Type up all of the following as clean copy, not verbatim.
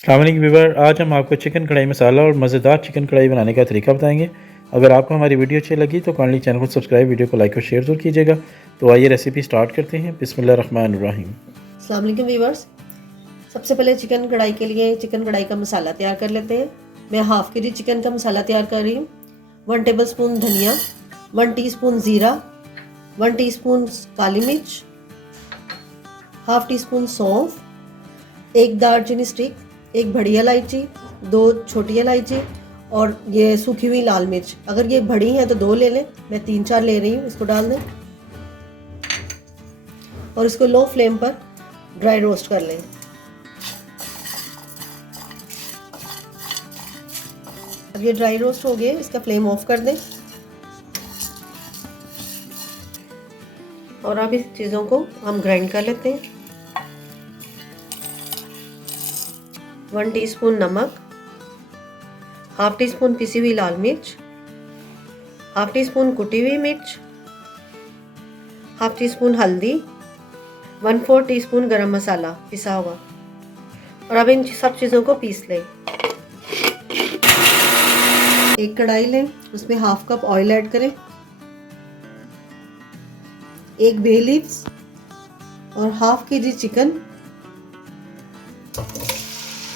अस्सलाम वालेकुम व्यूअर, आज हम आपको चिकन कढ़ाई मसाला और मज़ेदार चिकन कढ़ाई बनाने का तरीका बताएंगे। अगर आपको हमारी वीडियो अच्छी लगी तो काइंडली चैनल को सब्सक्राइब, वीडियो को लाइक और शेयर ज़रूर कीजिएगा। तो आइए रेसिपी स्टार्ट करते हैं। बिस्मिल्लाहिर्रहमानिर्रहीम। अस्सलाम वालेकुम व्यूअर्स, सबसे पहले चिकन कढ़ाई के लिए चिकन कढ़ाई का मसाला तैयार कर लेते हैं। मैं हाफ़ के जी चिकन का मसाला तैयार कर रही हूँ। 1 टेबलस्पून धनिया, 1 टीस्पून ज़ीरा, 1 टीस्पून काली मिर्च, हाफ़ टी स्पून सौंफ, 1 दालचीनी स्टिक, 1 बड़ी इलायची, 2 छोटी इलायची और ये सूखी हुई लाल मिर्च। अगर ये बड़ी हैं तो 2 ले लें, मैं 3-4 ले रही हूँ। इसको डाल दें और इसको लो फ्लेम पर ड्राई रोस्ट कर लें। अब ये ड्राई रोस्ट हो गए, इसका फ्लेम ऑफ कर दें और अब इस चीज़ों को हम ग्राइंड कर लेते हैं। 1 टीस्पून नमक, हाफ़ टी स्पून पिसी हुई लाल मिर्च, हाफ़ टी स्पून कुटी हुई मिर्च, हाफ़ टी स्पून हल्दी, 1/4 टीस्पून गरम मसाला पिसा हुआ। और अब इन सब चीज़ों को पीस लें। एक कढ़ाई लें, उसमें हाफ कप ऑयल ऐड करें, 1 बे लीव्स और हाफ के जी चिकन,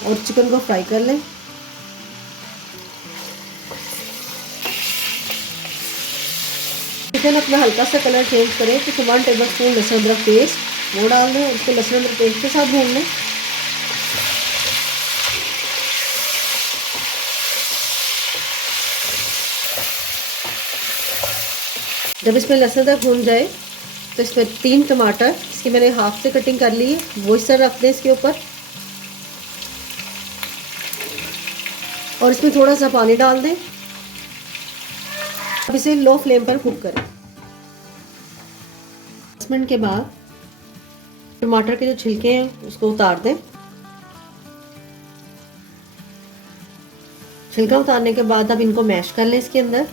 और चिकन को फ्राई कर लें। चिकन अपना हल्का सा कलर चेंज करें तो 1 टेबलस्पून लहसुन अदरक पेस्ट वो डाल दें और उसको लहसुन अदरक पेस्ट के साथ भून लें। जब इसमें लहसुन अदरक भून जाए तो इसमें 3 टमाटर, इसकी मैंने हाफ से कटिंग कर ली है, वो इस तरह रख दें इसके ऊपर और इसमें थोड़ा सा पानी डाल दें। अब इसे लो फ्लेम पर कुक करें। 10 मिनट के बाद टमाटर के जो छिलके हैं उसको उतार दें। छिलका उतारने के बाद अब इनको मैश कर लें इसके अंदर।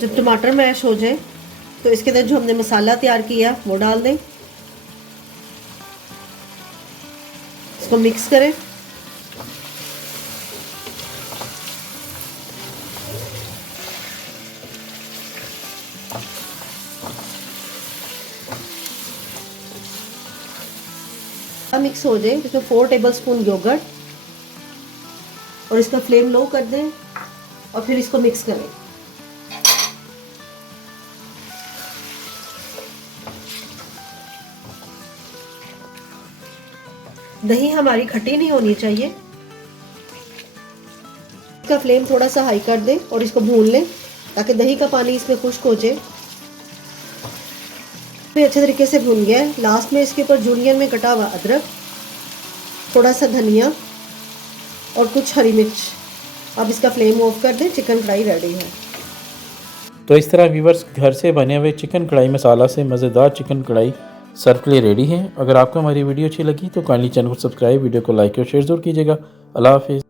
जब टमाटर मैश हो जाए तो इसके अंदर जो हमने मसाला तैयार किया वो डाल दें, इसको मिक्स करें। मिक्स हो जाए इसमें 4 टेबलस्पून योगर्ट और इसका फ्लेम लो कर दें और फिर इसको मिक्स करें। दही हमारी खट्टी नहीं होनी चाहिए। इसका फ्लेम थोड़ा सा हाई कर दें और इसको भून लें ताकि दही का पानी इसमें खुश्क हो जाए। अच्छे तरीके से भून गया है। लास्ट में इसके ऊपर जूलियन में कटा हुआ अदरक, थोड़ा सा धनिया और कुछ हरी मिर्च। अब इसका फ्लेम ऑफ कर दें। चिकन कढ़ाई रेडी है। तो इस तरह व्यूअर्स, घर से बने हुए चिकन कढ़ाई मसाला से मज़ेदार चिकन कढ़ाई सर्व के लिए रेडी है। अगर आपको हमारी वीडियो अच्छी लगी तो काइंडली चैनल को सब्सक्राइब, वीडियो को लाइक और शेयर ज़रूर कीजिएगा। अल्लाह हाफिज़।